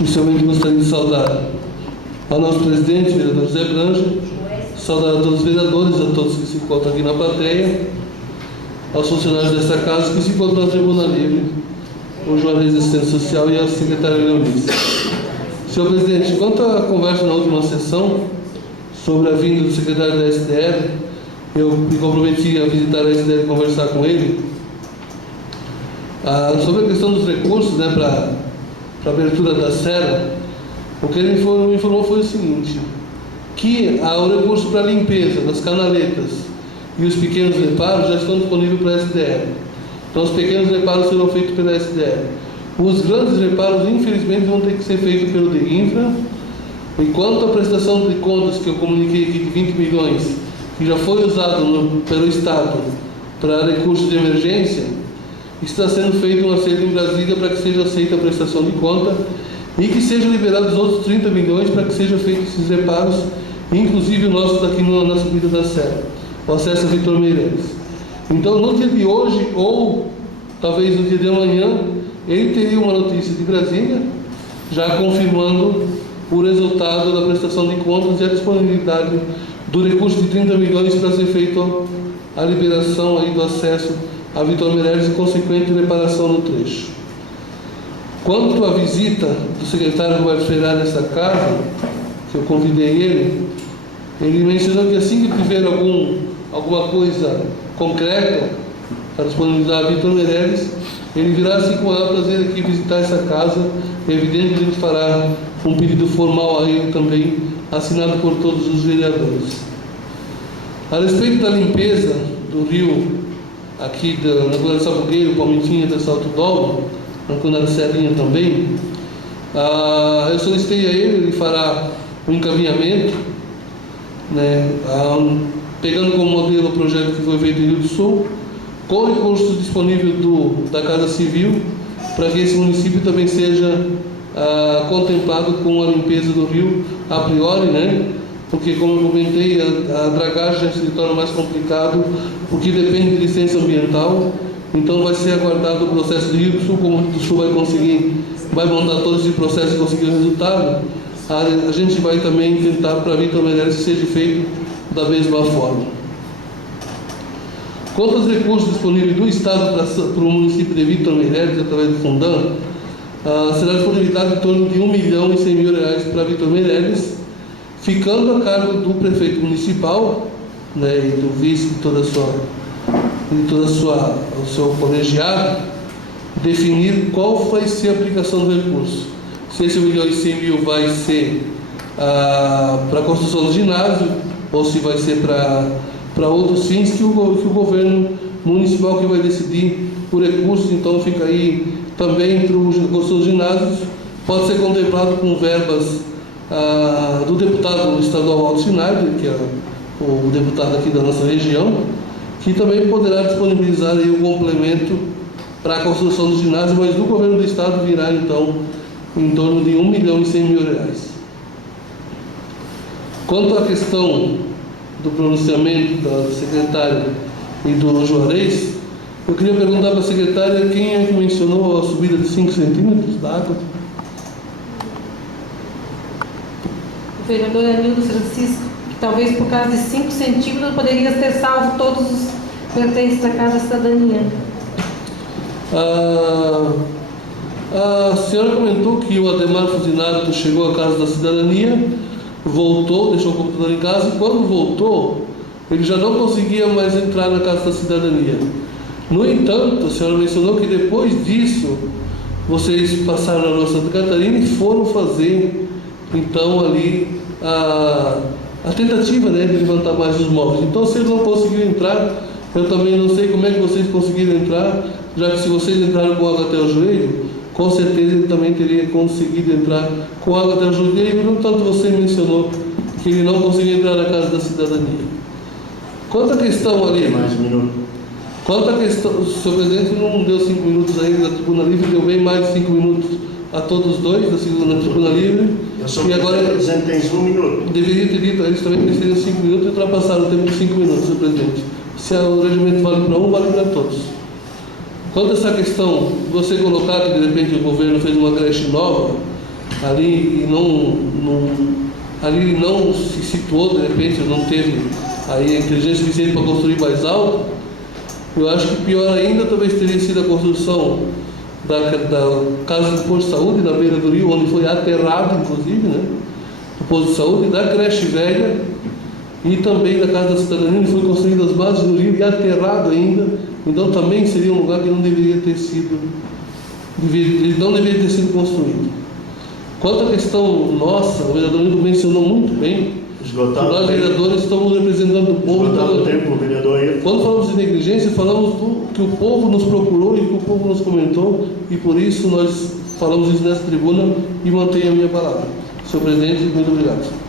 Inicialmente gostaria de saudar ao nosso presidente, vereador José Granja, saudar a todos os vereadores, a todos que se encontram aqui na plateia, aos funcionários desta casa que se encontram na tribuna livre, o Juarez da Assistência Social e a secretária Leonice. Senhor presidente, quanto à conversa na última sessão sobre a vinda do secretário da SDL, eu me comprometi a visitar a SDL e conversar com ele sobre a questão dos recursos, né, para a abertura da serra. O que ele me informou foi o seguinte, que o recurso para a limpeza das canaletas e os pequenos reparos já estão disponíveis para a SDL. Então os pequenos reparos serão feitos pela SDL. Os grandes reparos, infelizmente, vão ter que ser feitos pelo DEINFRA. E quanto à prestação de contas que eu comuniquei aqui de 20 milhões, que já foi usado pelo Estado para recursos de emergência, está sendo feito um acerto em Brasília para que seja aceita a prestação de conta e que sejam liberados outros 30 milhões para que sejam feitos esses reparos, inclusive o nosso daqui na subida da serra, o acesso a Vitor Meireles. Então, no dia de hoje, ou talvez no dia de amanhã, ele teria uma notícia de Brasília, já confirmando o resultado da prestação de contas e a disponibilidade do recurso de 30 milhões para ser feito a liberação aí do acesso a Vitor Meireles e consequente reparação no trecho. Quanto à visita do secretário Roberto Ferrari nessa casa, que eu convidei ele mencionou que assim que tiver alguma coisa concreta para disponibilizar a Vitor Meireles, ele virá assim com o maior prazer aqui visitar essa casa. É evidente que a gente fará um pedido formal a ele também, assinado por todos os vereadores. A respeito da limpeza do rio aqui na Colônia Sabugueiro, Palmitinha até Salto Dolmo, na Colônia Serrinha também, eu solicitei a ele fará um encaminhamento, né, pegando como modelo o projeto que foi feito em Rio do Sul, com recursos disponíveis da Casa Civil, para que esse município também seja contemplado com a limpeza do rio a priori, né? Porque, como eu comentei, a dragagem se torna mais complicado, porque depende de licença ambiental. Então vai ser aguardado o processo de Rio do Sul, como o Rio do Sul vai montar todo esse processo e conseguir o resultado. A gente vai também tentar para Vitor Meireles que seja feito da mesma forma. Quanto aos recursos disponíveis do Estado para o município de Vitor Meireles, através do Fundam, será disponibilidade em torno de R$1.100.000 para Vitor Meireles, ficando a cargo do prefeito municipal, né, e do vice de todo o seu colegiado, definir qual vai ser a aplicação do recurso. Se esse R$1.100.000 vai ser para a construção do ginásio, ou se vai ser para outros fins que o governo municipal que vai decidir o recurso. Então fica aí também para a construção dos ginásios, pode ser contemplado com verbas do deputado estadual Aldo Schneider, que é o deputado aqui da nossa região, que também poderá disponibilizar aí o complemento para a construção do ginásio, mas do governo do estado virá então em torno de R$1.100.000. Quanto à questão do pronunciamento da secretária e do Juarez, eu queria perguntar para a secretária quem é que mencionou a subida de 5 centímetros da água. O vereador Anildo Francisco, que talvez por causa de 5 centímetros poderia ter salvo todos os pertences da Casa Cidadania. A senhora comentou que o Ademar Fusinato chegou à Casa da Cidadania, voltou, deixou o computador em casa, e quando voltou, ele já não conseguia mais entrar na Casa da Cidadania. No entanto, a senhora mencionou que depois disso, vocês passaram na Rua Santa Catarina e foram fazer, então, ali a tentativa, né, de levantar mais os móveis. Então, se eles não conseguiram entrar, eu também não sei como é que vocês conseguiram entrar, já que se vocês entraram com água até o joelho, com certeza ele também teria conseguido entrar com água até o joelho. No entanto, você mencionou que ele não conseguiu entrar na Casa da Cidadania. Quanto à questão ali... Mais um minuto. Quanto à questão... O senhor presidente não deu 5 minutos ainda da tribuna livre, deu bem mais de 5 minutos a todos os dois da segunda tribuna livre. E agora tens 1 minuto. Deveria ter dito a eles também que eles teriam 5 minutos e ultrapassaram o tempo de 5 minutos, senhor presidente. Se o regimento vale para um, vale para todos. Quanto a essa questão, você colocar que de repente o governo fez uma creche nova, ali ali não se situou, de repente não teve aí a inteligência suficiente para construir mais alto, eu acho que pior ainda talvez teria sido a construção da casa do posto de saúde na beira do rio, onde foi aterrado inclusive, né? Do posto de saúde, da creche velha e também da casa da cidadania, onde foi construída as bases do rio e aterrado ainda. Então também seria um lugar que não deveria ter sido construído. Quanto à questão nossa, o vereador Nildo mencionou muito bem que nós vereadores estamos representando o povo. Esgotado o tempo, vereador aí. Quando falamos de negligência, falamos do que o povo nos procurou e que o povo nos comentou, e por isso nós falamos isso nessa tribuna e mantenho a minha palavra. Senhor presidente, muito obrigado.